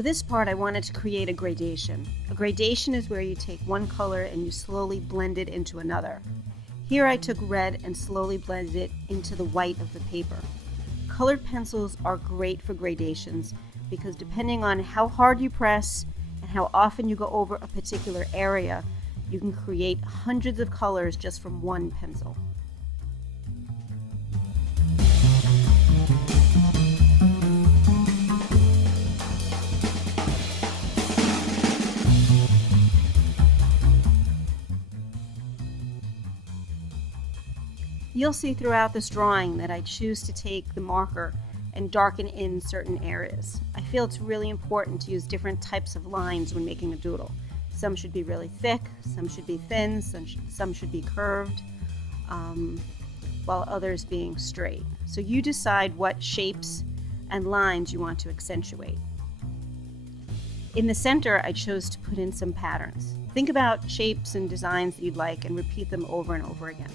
For this part, I wanted to create a gradation. A gradation is where you take one color and you slowly blend it into another. Here I took red and slowly blended it into the white of the paper. Colored pencils are great for gradations because depending on how hard you press and how often you go over a particular area, you can create hundreds of colors just from one pencil. You'll see throughout this drawing that I choose to take the marker and darken in certain areas. I feel it's really important to use different types of lines when making a doodle. Some should be really thick, some should be thin, some should be curved, while others being straight. So you decide what shapes and lines you want to accentuate. In the center, I chose to put in some patterns. Think about shapes and designs that you'd like and repeat them over and over again.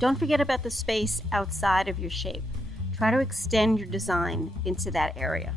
Don't forget about the space outside of your shape. Try to extend your design into that area.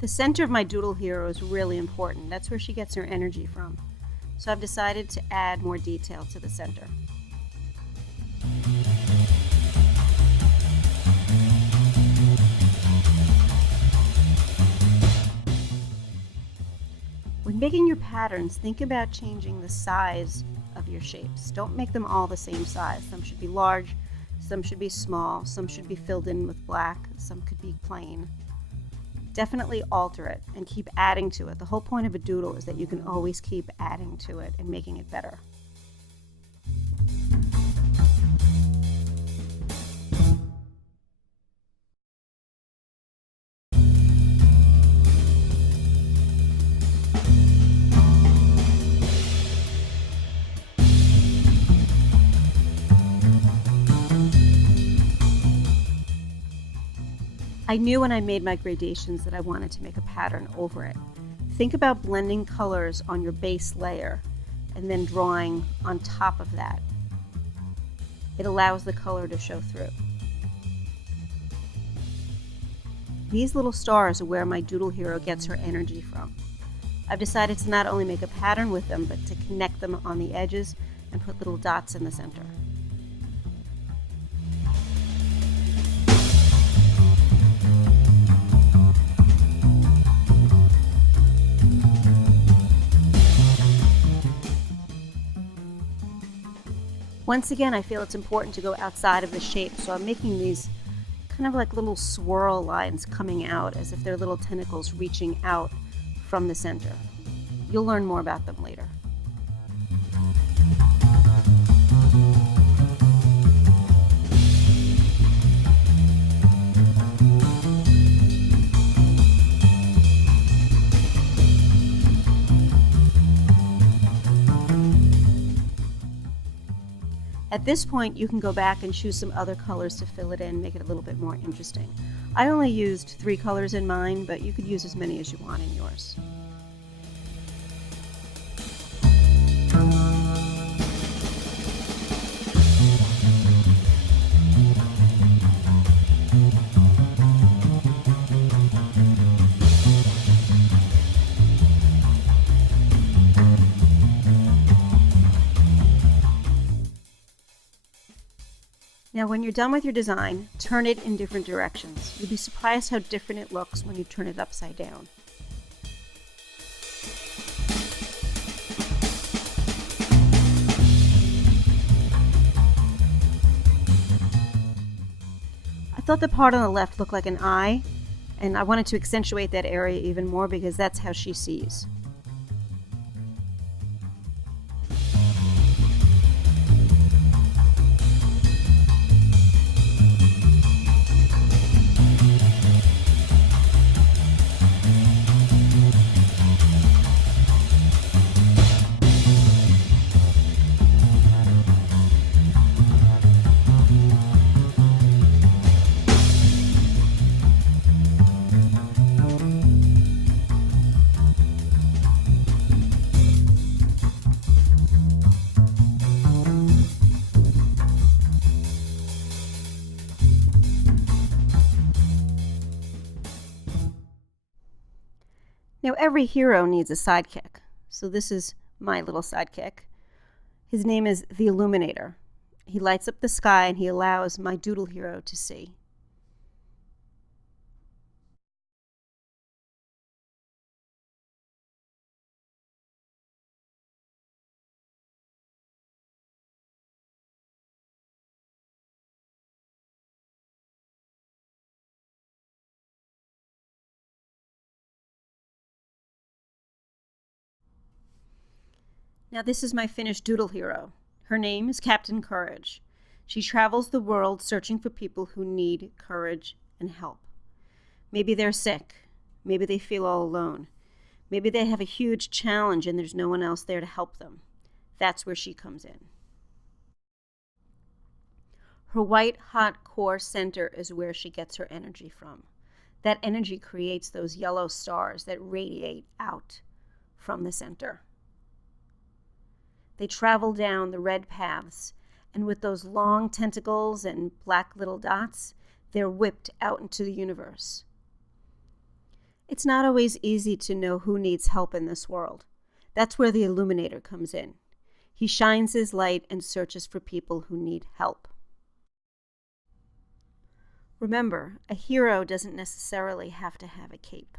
The center of my doodle hero is really important. That's where she gets her energy from. So I've decided to add more detail to the center. When making your patterns, think about changing the size of your shapes. Don't make them all the same size. Some should be large, some should be small, some should be filled in with black, some could be plain. Definitely alter it and keep adding to it. The whole point of a doodle is that you can always keep adding to it and making it better. I knew when I made my gradations that I wanted to make a pattern over it. Think about blending colors on your base layer and then drawing on top of that. It allows the color to show through. These little stars are where my doodle hero gets her energy from. I've decided to not only make a pattern with them, but to connect them on the edges and put little dots in the center. Once again, I feel it's important to go outside of the shape, so I'm making these kind of like little swirl lines coming out as if they're little tentacles reaching out from the center. You'll learn more about them later. At this point, you can go back and choose some other colors to fill it in, make it a little bit more interesting. I only used 3 colors in mine, but you could use as many as you want in yours. Now when you're done with your design, turn it in different directions. You'll be surprised how different it looks when you turn it upside down. I thought the part on the left looked like an eye, and I wanted to accentuate that area even more because that's how she sees. Now, every hero needs a sidekick, so this is my little sidekick. His name is the Illuminator. He lights up the sky and he allows my Doodle hero to see. Now, this is my finished Doodle hero. Her name is Captain Courage. She travels the world searching for people who need courage and help. Maybe they're sick. Maybe they feel all alone. Maybe they have a huge challenge and there's no one else there to help them. That's where she comes in. Her white, hot core center is where she gets her energy from. That energy creates those yellow stars that radiate out from the center. They travel down the red paths, and with those long tentacles and black little dots, they're whipped out into the universe. It's not always easy to know who needs help in this world. That's where the Illuminator comes in. He shines his light and searches for people who need help. Remember, a hero doesn't necessarily have to have a cape.